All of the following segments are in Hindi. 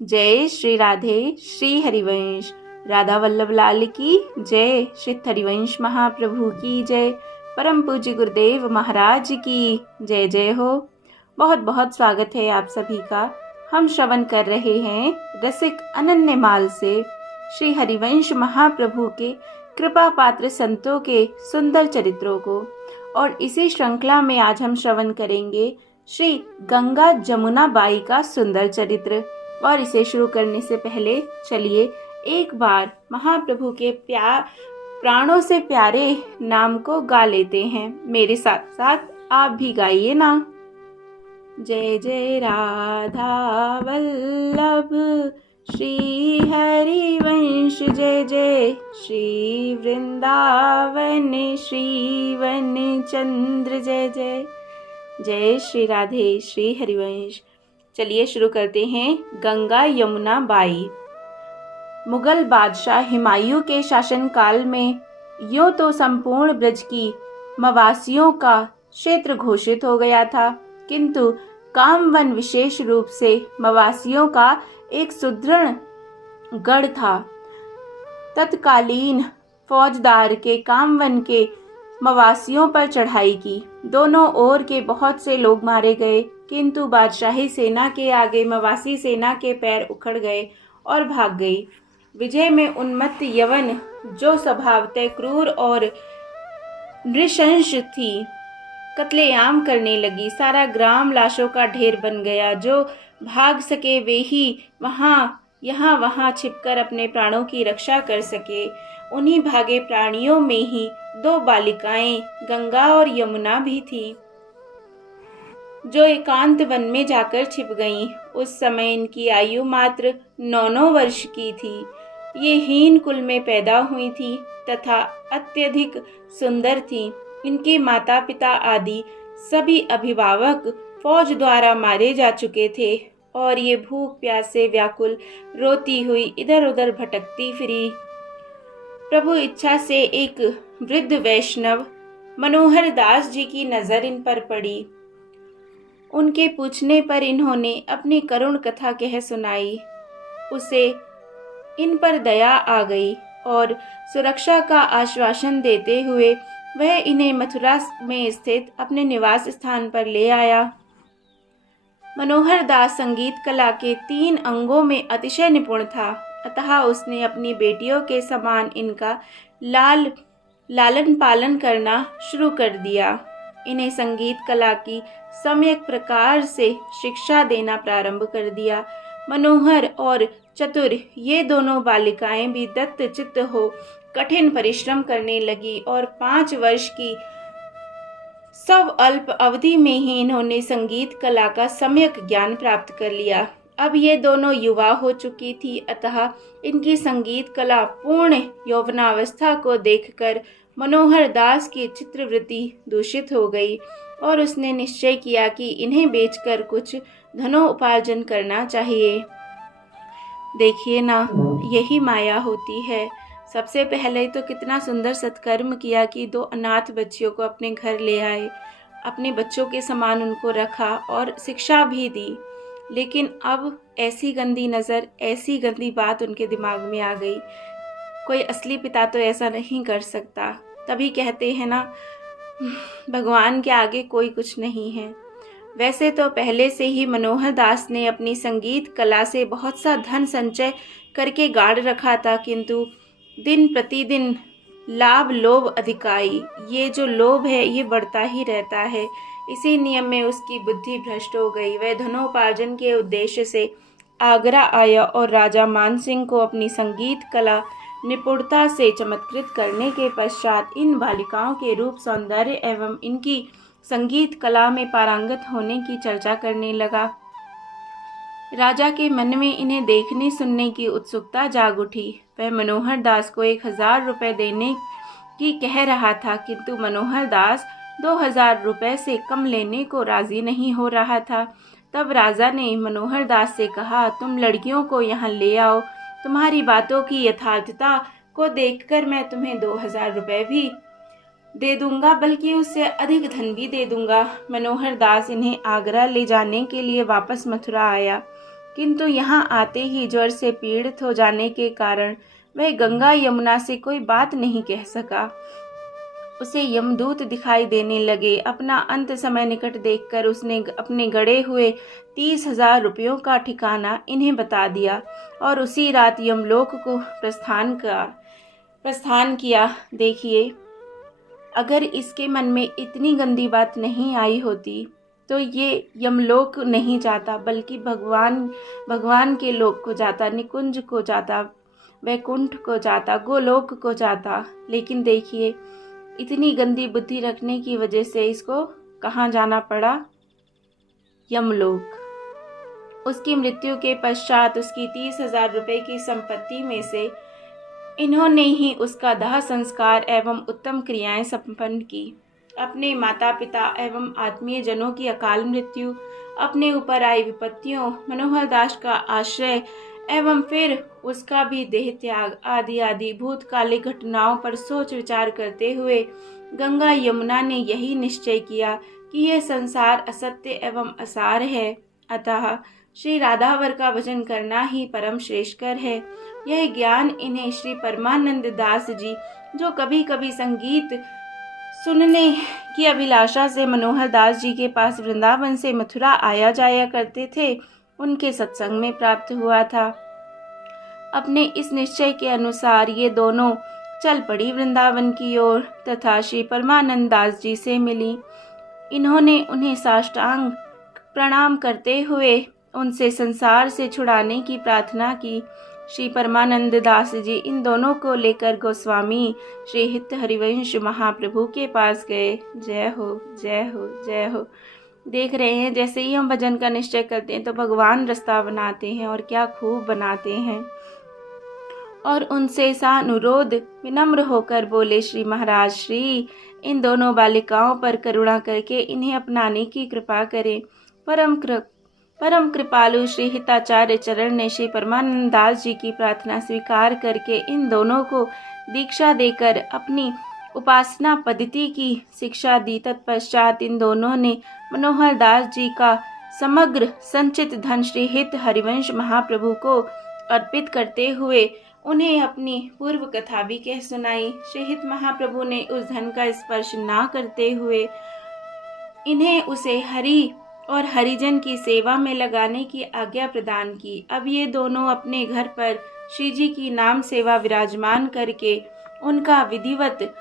जय श्री राधे श्री हरिवंश। राधा वल्लभ लाल की जय। श्री हरिवंश महाप्रभु की जय। परम पूज्य गुरुदेव महाराज की जय जय हो। बहुत बहुत स्वागत है आप सभी का। हम श्रवण कर रहे हैं रसिक अनन्य माल से श्री हरिवंश महाप्रभु के कृपा पात्र संतों के सुंदर चरित्रों को। और इसी श्रृंखला में आज हम श्रवण करेंगे श्री गंगा जमुना बाई का सुंदर चरित्र। और इसे शुरू करने से पहले चलिए एक बार महाप्रभु के प्राणों से प्यारे नाम को गा लेते हैं। मेरे साथ साथ आप भी गाइए ना। जय जय राधा वल्लभ श्री हरिवंश, जय जय श्री वृंदावन श्री वन चंद्र, जय जय। जय श्री राधे श्री हरिवंश। चलिए शुरू करते हैं। गंगा यमुना बाई। मुगल बादशाह हुमायूं के शासनकाल में यूं तो संपूर्ण ब्रज की मवासियों का क्षेत्र घोषित हो गया था, किंतु कामवन विशेष रूप से मवासियों का एक सुदृढ़ गढ़ था। तत्कालीन फौजदार के कामवन के मवासियों पर चढ़ाई की। दोनों ओर के बहुत से लोग मारे गए, किंतु बादशाही सेना के आगे मवासी सेना के पैर उखड़ गए और भाग गई। विजय में उन्मत्त यवन, जो स्वभावतः क्रूर और नृशंस थी, कत्लेआम करने लगी। सारा ग्राम लाशों का ढेर बन गया। जो भाग सके वे ही यहाँ वहाँ छिपकर अपने प्राणों की रक्षा कर सके। उन्हीं भागे प्राणियों में ही दो बालिकाएं गंगा और यमुना भी थीं, जो एकांत वन में जाकर छिप गईं। उस समय इनकी आयु मात्र 9 वर्ष की थी। ये हीन कुल में पैदा हुई थी तथा अत्यधिक सुंदर थीं। इनके माता पिता आदि सभी अभिभावक फौज द्वारा मारे जा चुके थे और ये भूख प्यास से व्याकुल रोती हुई इधर उधर भटकती फिरी। प्रभु इच्छा से एक वृद्ध वैष्णव मनोहर दास जी की नजर इन पर पड़ी। उनके पूछने पर इन्होंने अपनी करुण कथा कह सुनाई। उसे इन पर दया आ गई और सुरक्षा का आश्वासन देते हुए वह इन्हें मथुरा में स्थित अपने निवास स्थान पर ले आया। मनोहर दास संगीत कला के 3 अंगों में अतिशय निपुण था, अतः उसने अपनी बेटियों के समान इनका लालन पालन करना शुरू कर दिया। इन्हें संगीत कला की सम्यक प्रकार से शिक्षा देना प्रारंभ कर दिया। मनोहर और चतुर ये दोनों बालिकाएं भी दत्त चित्त हो कठिन परिश्रम करने लगी और 5 वर्ष की सब अल्प अवधि में ही इन्होंने संगीत कला का सम्यक ज्ञान प्राप्त कर लिया। अब ये दोनों युवा हो चुकी थी, अतः इनकी संगीत कला पूर्ण यौवनावस्था को देखकर मनोहर दास की चित्रवृत्ति दूषित हो गई और उसने निश्चय किया कि इन्हें बेचकर कुछ धनोपार्जन करना चाहिए। देखिए ना, यही माया होती है। सबसे पहले तो कितना सुंदर सत्कर्म किया कि 2 अनाथ बच्चियों को अपने घर ले आए, अपने बच्चों के समान उनको रखा और शिक्षा भी दी। लेकिन अब ऐसी गंदी नज़र, ऐसी गंदी बात उनके दिमाग में आ गई। कोई असली पिता तो ऐसा नहीं कर सकता। तभी कहते हैं ना, भगवान के आगे कोई कुछ नहीं है। वैसे तो पहले से ही मनोहर दास ने अपनी संगीत कला से बहुत सा धन संचय करके गाड़ रखा था, किंतु दिन प्रतिदिन लाभ लोभ अधिकाई, ये जो लोभ है ये बढ़ता ही रहता है। इसी नियम में उसकी बुद्धि भ्रष्ट हो गई। वह धनोपार्जन के उद्देश्य से आगरा आया और राजा मानसिंह को अपनी संगीत कला निपुणता से चमत्कृत करने के पश्चात इन बालिकाओं के रूप सौंदर्य एवं इनकी संगीत कला में पारंगत होने की चर्चा करने लगा। राजा के मन में इन्हें देखने सुनने की उत्सुकता जाग उठी। वह मनोहर दास को 1000 रुपये देने की कह रहा था, किंतु मनोहर दास 2000 रुपये से कम लेने को राजी नहीं हो रहा था। तब राजा ने मनोहर दास से कहा, तुम लड़कियों को यहाँ ले आओ। तुम्हारी बातों की यथार्थता को देखकर मैं तुम्हें 2000 रुपये भी दे दूंगा, बल्कि उससे अधिक धन भी दे दूंगा। मनोहर दास इन्हें आगरा ले जाने के लिए वापस मथुरा आया। किंतु यहाँ आते ही ज्वर से पीड़ित हो जाने के कारण वह गंगा यमुना से कोई बात नहीं कह सका। उसे यमदूत दिखाई देने लगे। अपना अंत समय निकट देखकर उसने अपने गड़े हुए 30,000 रुपयों का ठिकाना इन्हें बता दिया और उसी रात यमलोक को प्रस्थान किया। देखिए, अगर इसके मन में इतनी गंदी बात नहीं आई होती तो ये यमलोक नहीं जाता, बल्कि भगवान के लोक को जाता, निकुंज को जाता, वैकुंठ को जाता, गोलोक को जाता। लेकिन देखिए, इतनी गंदी बुद्धि रखने की वजह से इसको कहाँ जाना पड़ा? यमलोक। उसकी मृत्यु के पश्चात उसकी 30,000 रुपये की संपत्ति में से इन्होंने ही उसका दाह संस्कार एवं उत्तम क्रियाएं संपन्न की। अपने माता पिता एवं आत्मीय जनों की अकाल मृत्यु, अपने ऊपर आई विपत्तियों, मनोहर दास का आश्रय एवं फिर उसका भी देह त्याग आदि आदि भूतकालिक घटनाओं पर सोच विचार करते हुए गंगा यमुना ने यही निश्चय किया कि यह संसार असत्य एवं असार है, अतः श्री राधावर का भजन करना ही परम श्रेष्ठकर है। यह ज्ञान इन्हें श्री परमानंद दास जी, जो कभी कभी संगीत सुनने की अभिलाषा से मनोहर दास जी के पास वृंदावन से मथुरा आया जाया करते थे, उनके सत्संग में प्राप्त हुआ था। अपने इस निश्चय के अनुसार ये दोनों चल पड़ी वृंदावन की ओर तथा श्री परमानंद दास जी से मिली। इन्होंने उन्हें साष्टांग प्रणाम करते हुए उनसे संसार से छुड़ाने की प्रार्थना की। श्री परमानंद दास जी इन दोनों को लेकर गोस्वामी श्री हित हरिवंश महाप्रभु के पास गए। जय हो, जय हो, जय हो। देख रहे हैं, जैसे ही हम भजन का निश्चय करते हैं तो भगवान रास्ता बनाते हैं, और क्या खूब बनाते हैं। और उनसे सानुरोध विनम्र होकर बोले, श्री महाराज श्री इन दोनों बालिकाओं पर करुणा करके इन्हें अपनाने की कृपा करें। परम कृपालु श्री हिताचार्य चरण ने श्री परमानंद दास जी की प्रार्थना स्वीकार करके इन दोनों को दीक्षा देकर अपनी उपासना पद्धति की शिक्षा दी। तत्पश्चात इन दोनों ने मनोहर दास जी का समग्र संचित धन श्री हित हरिवंश महाप्रभु को अर्पित करते हुए उन्हें अपनी पूर्व कथा भी कह सुनाई। श्री हित महाप्रभु ने उस धन का स्पर्श ना करते हुए इन्हें उसे हरि और हरिजन की सेवा में लगाने की आज्ञा प्रदान की। अब ये दोनों अपने घर पर श्री जी की नाम सेवा विराजमान करके उनका विधिवत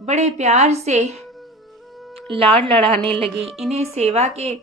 बड़े प्यार से लाड लड़ाने लगी। इन्हें सेवा के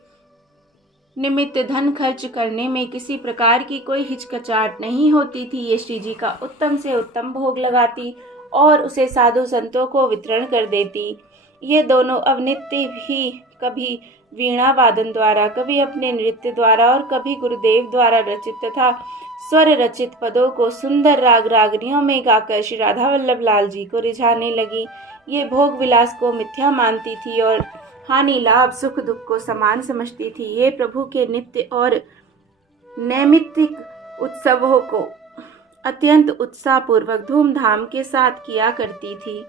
निमित्त धन खर्च करने में किसी प्रकार की कोई हिचकिचाहट नहीं होती थी। ये श्री जी का उत्तम से उत्तम भोग लगाती और उसे साधु संतों को वितरण कर देती। ये दोनों अब नित्य भी कभी वीणा वादन द्वारा, कभी अपने नृत्य द्वारा और कभी गुरुदेव द्वारा रचित तथा स्वर रचित पदों को सुंदर राग रागनियों में गाकर श्री राधा वल्लभ लाल जी को रिझाने लगी। ये भोग विलास को मिथ्या मानती थी और हानि लाभ सुख दुख को समान समझती थी। ये प्रभु के नित्य और नैमित्तिक उत्सवों को अत्यंत उत्साह पूर्वक धूमधाम के साथ किया करती थी।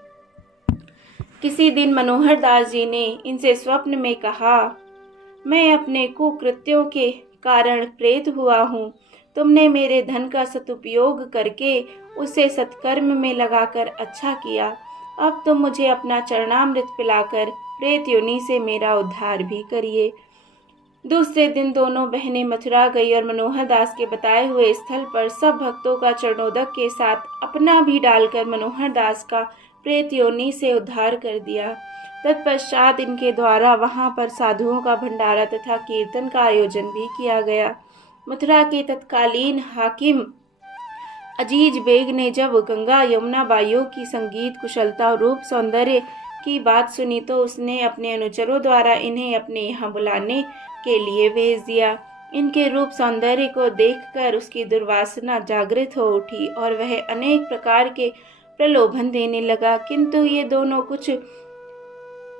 किसी दिन मनोहर दास जी ने इनसे स्वप्न में कहा, मैं अपने कुकृत्यों के कारण प्रेत हुआ हूँ। तुमने मेरे धन का सदुपयोग करके उसे सत्कर्म में लगाकर अच्छा किया। अब तुम मुझे अपना चरणामृत पिलाकर प्रेत योनि से मेरा उद्धार भी करिए। दूसरे दिन दोनों बहनें मथुरा गई और मनोहर दास के बताए हुए स्थल पर सब भक्तों का चरणोदक के साथ अपना भी डालकर मनोहर दास का प्रेत योनि से उद्धार कर दिया। तत्पश्चात इनके द्वारा वहां पर साधुओं का भंडारा तथा कीर्तन का आयोजन भी किया गया। मथुरा के तत्कालीन हाकिम अजीज बेग ने जब गंगा यमुना बाइयों की संगीत कुशलता और रूप सौंदर्य की बात सुनी तो उसने अपने अनुचरों द्वारा इन्हें अपने यहाँ बुलाने के लिए भेज दिया। इनके रूप सौंदर्य को देखकर उसकी दुर्वासना जागृत हो उठी और वह अनेक प्रकार के प्रलोभन देने लगा, किंतु ये दोनों कुछ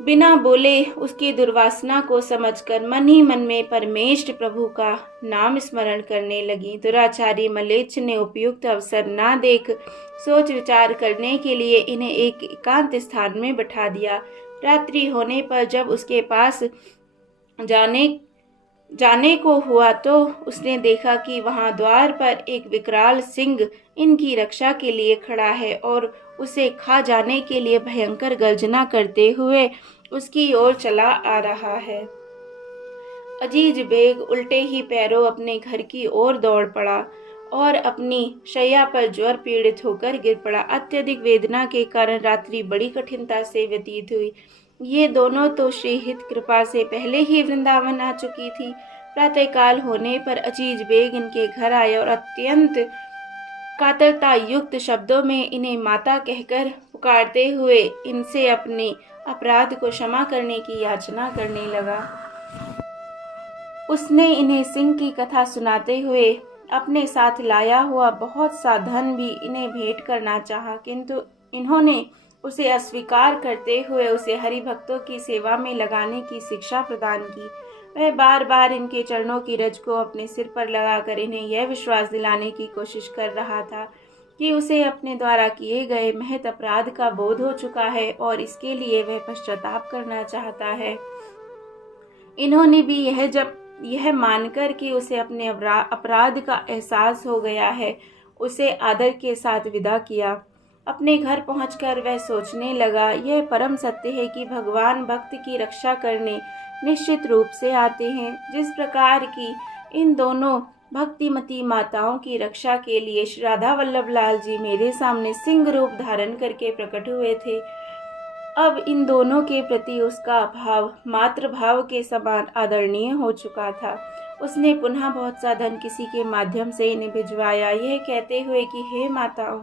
बिना बोले उसकी दुर्वासना को समझकर मन ही मन में परमेष्ठ प्रभु का नाम स्मरण करने लगी। दुराचारी मलेच्छ ने उपयुक्त अवसर ना देख सोच विचार करने के लिए इन्हें एक एकांत स्थान में बैठा दिया। रात्रि होने पर जब उसके पास जाने को हुआ तो उसने देखा कि वहां द्वार पर एक विकराल सिंह इनकी रक्षा के लिए खड़ा है और उसे खा जाने के लिए भयंकर गर्जना करते हुए उसकी ओर चला आ रहा है। अजीज बेग उल्टे ही पैरों अपने घर की ओर दौड़ पड़ा और अपनी शैया पर ज्वर पीड़ित होकर गिर पड़ा। अत्यधिक वेदना के कारण रात्रि बड़ी कठिनता से व्यतीत हुई। ये दोनों तो श्री हित कृपा से पहले ही वृंदावन आ चुकी थी। प्रातःकाल होने पर अजीज बेग इनके घर आए और अत्यंत कातरता युक्त शब्दों में इन्हें माता कहकर पुकारते हुए इनसे अपने अपराध को क्षमा करने की याचना करने लगा। उसने इन्हें सिंह की कथा सुनाते हुए अपने साथ लाया हुआ बहुत सा धन भी इन्हें भेंट करना चाहा, किंतु इन्होंने उसे अस्वीकार करते हुए उसे हरि भक्तों की सेवा में लगाने की शिक्षा प्रदान की। वह बार बार इनके चरणों की रज को अपने सिर पर लगाकर इन्हें यह विश्वास दिलाने की कोशिश कर रहा था कि उसे अपने द्वारा किए गए महत अपराध का बोध हो चुका है और इसके लिए वह पश्चाताप करना चाहता है। इन्होंने भी यह मानकर कि उसे अपने अपराध का एहसास हो गया है, उसे आदर के साथ विदा किया। अपने घर पहुंचकर वह सोचने लगा, यह परम सत्य है कि भगवान भक्त की रक्षा करने निश्चित रूप से आते हैं। जिस प्रकार की इन दोनों भक्तिमती माताओं की रक्षा के लिए श्री राधा वल्लभ लाल जी मेरे सामने सिंह रूप धारण करके प्रकट हुए थे, अब इन दोनों के प्रति उसका भाव मातृ भाव के समान आदरणीय हो चुका था। उसने पुनः बहुत सा धन किसी के माध्यम से इन्हें भिजवाया, यह कहते हुए कि हे माताओं,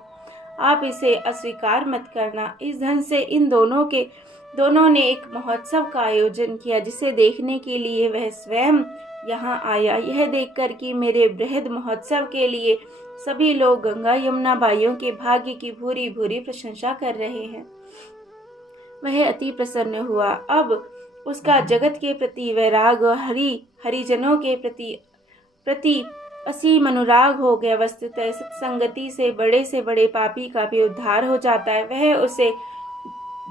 आप इसे अस्वीकार मत करना। इस धन से इन दोनों ने एक महोत्सव का आयोजन किया, जिसे देखने के लिए वह स्वयं यहाँ आया। यह देखकर कि मेरे बृहद महोत्सव के लिए सभी लोग गंगा यमुना बाइयों के भाग्य की भूरी भूरी प्रशंसा कर रहे हैं, वह अति प्रसन्न हुआ। अब उसका जगत के प्रति वैराग और हरिजनों के प्रति असीम अनुराग हो गया। वस्तुतः सत्संगति से बड़े पापी का भी उद्धार हो जाता है। वह उसे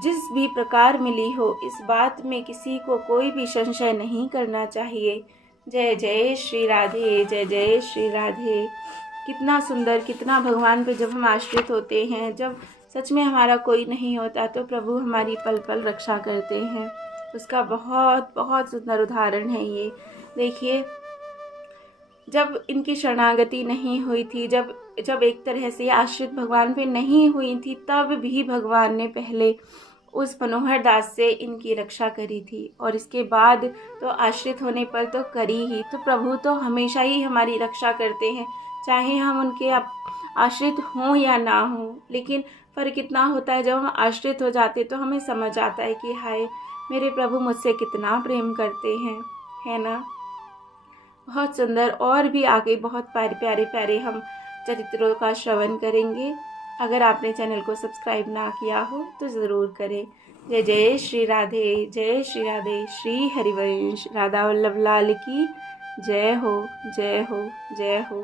जिस भी प्रकार मिली हो, इस बात में किसी को कोई भी संशय नहीं करना चाहिए। जय जय श्री राधे, जय जय श्री राधे। कितना सुंदर, कितना भगवान पे जब हम आश्रित होते हैं, जब सच में हमारा कोई नहीं होता, तो प्रभु हमारी पल पल रक्षा करते हैं। उसका बहुत बहुत सुंदर उदाहरण है ये। देखिए, जब इनकी शरणागति नहीं हुई थी, जब एक तरह से आश्रित भगवान पे नहीं हुई थी, तब भी भगवान ने पहले उस मनोहर दास से इनकी रक्षा करी थी, और इसके बाद तो आश्रित होने पर तो करी ही। तो प्रभु तो हमेशा ही हमारी रक्षा करते हैं, चाहे हम उनके आश्रित हों या ना हों। लेकिन फर्क इतना होता है, जब हम आश्रित हो जाते तो हमें समझ आता है कि हाय, मेरे प्रभु मुझसे कितना प्रेम करते हैं, है ना। बहुत सुंदर, और भी आगे बहुत प्यारे प्यारे हम चरित्रों का श्रवण करेंगे। अगर आपने चैनल को सब्सक्राइब ना किया हो तो ज़रूर करें। जय जय श्री राधे, जय श्री राधे। श्री हरिवंश राधा वल्लभ लाल की जय हो, जय हो, जय हो।